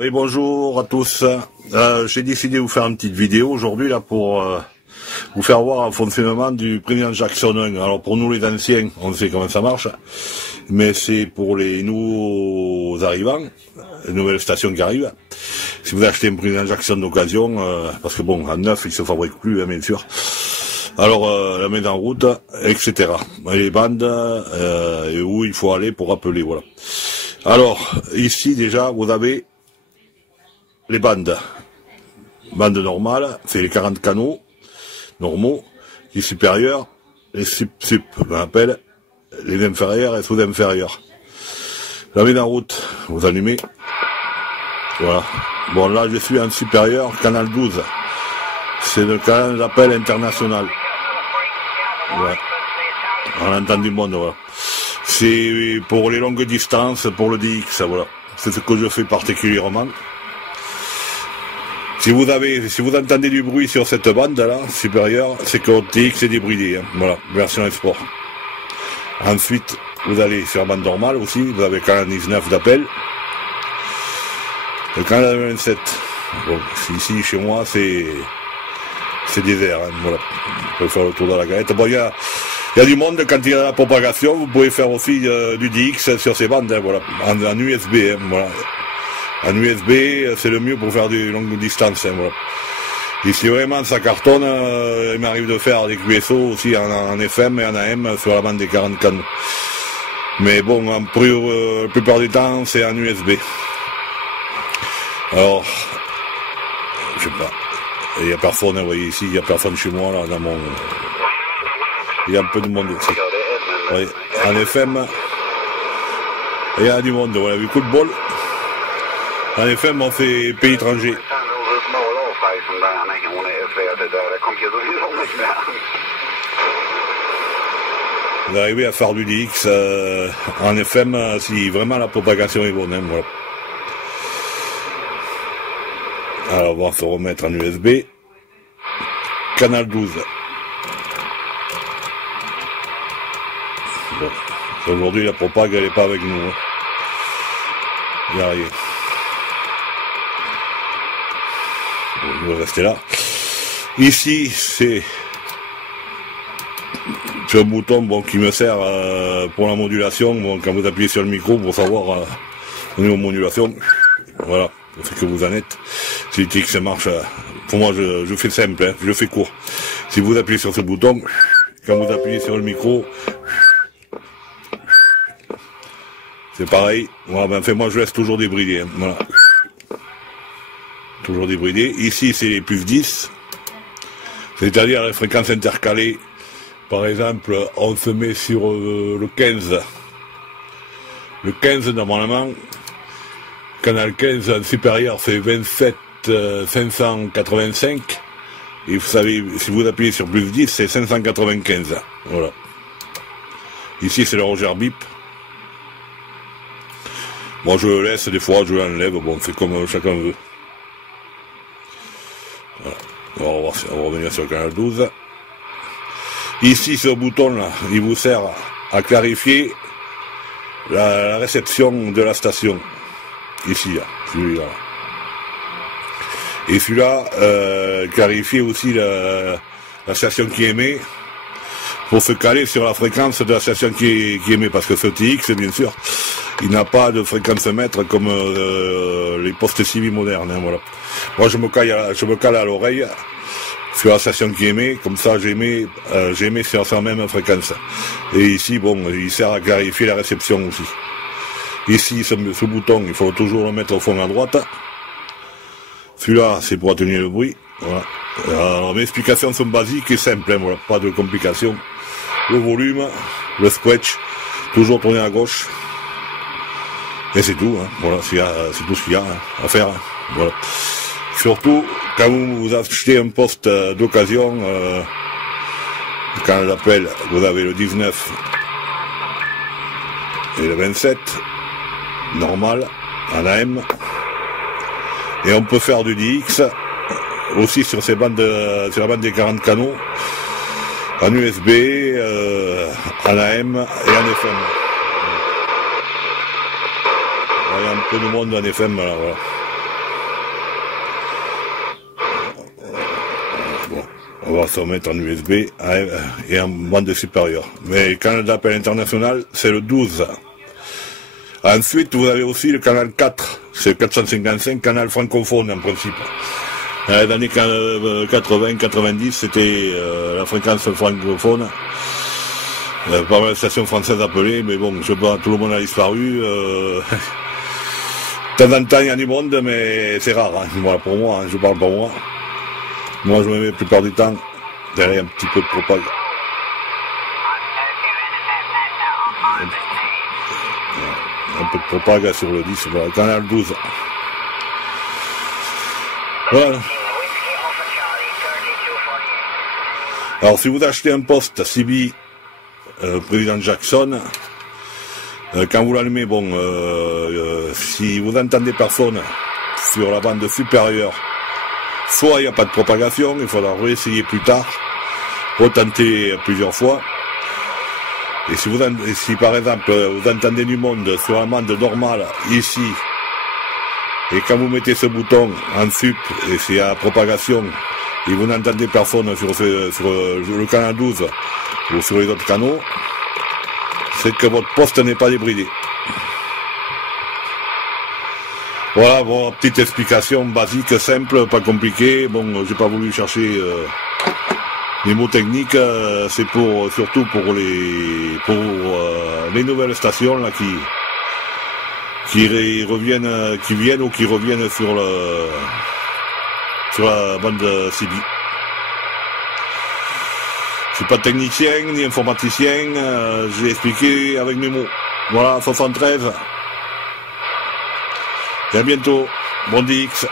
Oui, bonjour à tous. J'ai décidé de vous faire une petite vidéo aujourd'hui là pour vous faire voir le fonctionnement du Premium Jackson 1. Alors pour nous les anciens, on sait comment ça marche, mais c'est pour les nouveaux arrivants, les nouvelles stations qui arrivent. Si vous achetez un Premium Jackson d'occasion, parce que bon, en neuf il se fabrique plus, hein, bien sûr. Alors la mise en route, etc. Les bandes et où il faut aller pour appeler, voilà. Alors ici déjà vous avez les bandes normales, c'est les 40 canaux normaux, les supérieurs, les sup, on appelle les inférieurs et sous-inférieurs. La mise en route, vous allumez, voilà. Bon là je suis en supérieur, canal 12, c'est le canal d'appel international. Ouais. On entend du monde, voilà. C'est pour les longues distances, pour le DX, voilà. C'est ce que je fais particulièrement. Si vous entendez du bruit sur cette bande là, supérieure, c'est que votre TX est débridé, hein. Voilà, version export. Ensuite, vous allez sur la bande normale aussi, vous avez canal 19 d'appel. Le canal 27. Bon, ici, chez moi, c'est désert, hein. Voilà. On peut faire le tour de la galette. Bon, il y a du monde, quand il y a la propagation, vous pouvez faire aussi du DX sur ces bandes, hein, voilà, en USB, hein, voilà. En USB, c'est le mieux pour faire des longues distances, hein, voilà. Et si vraiment ça cartonne, il m'arrive de faire des QSO aussi en FM et en AM sur la bande des 40 canaux. Mais bon, la plupart du temps, c'est en USB. Alors, je sais pas. Il n'y a personne, vous voyez ici, il n'y a personne chez moi, là, dans mon... Il y a un peu de monde aussi. Oui, en FM, il y a du monde, voilà, du coup de bol. En FM, on fait pays étranger. Vous arrivez à faire du DX en FM si vraiment la propagation est bonne, hein, voilà. Alors on va se remettre en USB. Canal 12. Bon. Aujourd'hui la propag elle n'est pas avec nous, hein. Il n'y a rien. Je vais rester là. Ici, c'est un bouton bon, qui me sert pour la modulation. Bon, quand vous appuyez sur le micro pour savoir au niveau modulation, voilà, ça fait que vous en êtes. Si le TX marche, pour moi je fais simple, hein, je fais court. Si vous appuyez sur ce bouton, quand vous appuyez sur le micro, c'est pareil. Voilà, ben, enfin, moi je laisse toujours débridé, hein, voilà. Toujours débridé. Ici, c'est les plus 10. C'est-à-dire les fréquences intercalées. Par exemple, on se met sur le 15. Le 15, normalement, canal 15 en supérieur, c'est 27 585. Et vous savez, si vous appuyez sur plus 10, c'est 595. Voilà. Ici, c'est le Roger Bip. Moi, je le laisse, des fois, je l'enlève. Bon, c'est comme chacun veut. Voilà. On va revenir sur le canal 12. Ici, ce bouton-là, il vous sert à clarifier la réception de la station. Ici, là, celui-là. Et celui-là, clarifie aussi la station qui émet pour se caler sur la fréquence de la station qui émet. Parce que ce TX, bien sûr, il n'a pas de fréquence mètre comme les postes civils modernes, hein, voilà. Moi, je me cale à l'oreille sur la station qui émet, comme ça j'émets sur sa même fréquence. Et ici, bon, il sert à clarifier la réception aussi. Ici, ce bouton, il faut toujours le mettre au fond à droite. Celui-là, c'est pour atténuer le bruit. Voilà. Alors, mes explications sont basiques et simples, hein, voilà, pas de complications. Le volume, le scratch, toujours tourner à gauche. Et c'est tout, hein. Voilà, c'est tout ce qu'il y a, hein, à faire, hein. Voilà. Surtout, quand vous achetez un poste d'occasion, quand l'appel, vous avez le 19 et le 27, normal, en AM, et on peut faire du DX, aussi sur ces bandes, sur la bande des 40 canaux, en USB, en AM et en FM. Il y a un peu de monde en FM, là, voilà. On va se mettre en USB et en bande supérieure. Mais canal d'appel international, c'est le 12. Ensuite, vous avez aussi le canal 4. C'est 455, canal francophone en principe. Dans les années 80-90, c'était la fréquence francophone. Pas mal de stations françaises appelées, mais bon, je sais pas, tout le monde a disparu. De temps en temps, il y a du monde, mais c'est rare. Hein. Voilà, pour moi, hein, je parle pour moi. Moi, je me mets la plupart du temps derrière un petit peu de propagande. Un peu de propagande sur le 10, voilà, canal 12. Voilà. Alors, si vous achetez un poste CB, président Jackson, quand vous l'allumez, bon, si vous entendez personne sur la bande supérieure, soit il n'y a pas de propagation, il faudra réessayer plus tard, retenter plusieurs fois. Et si par exemple vous entendez du monde sur la bande normale ici, et quand vous mettez ce bouton en sup et c'est à propagation, et vous n'entendez personne sur le canal 12 ou sur les autres canaux, c'est que votre poste n'est pas débridé. Voilà, bon, petite explication basique, simple, pas compliquée. Bon, j'ai pas voulu chercher les mots techniques, c'est surtout pour les nouvelles stations là qui viennent ou qui reviennent sur la bande CB. Je suis pas technicien ni informaticien, j'ai expliqué avec mes mots. Voilà, 73. Et à bientôt. Bon DX.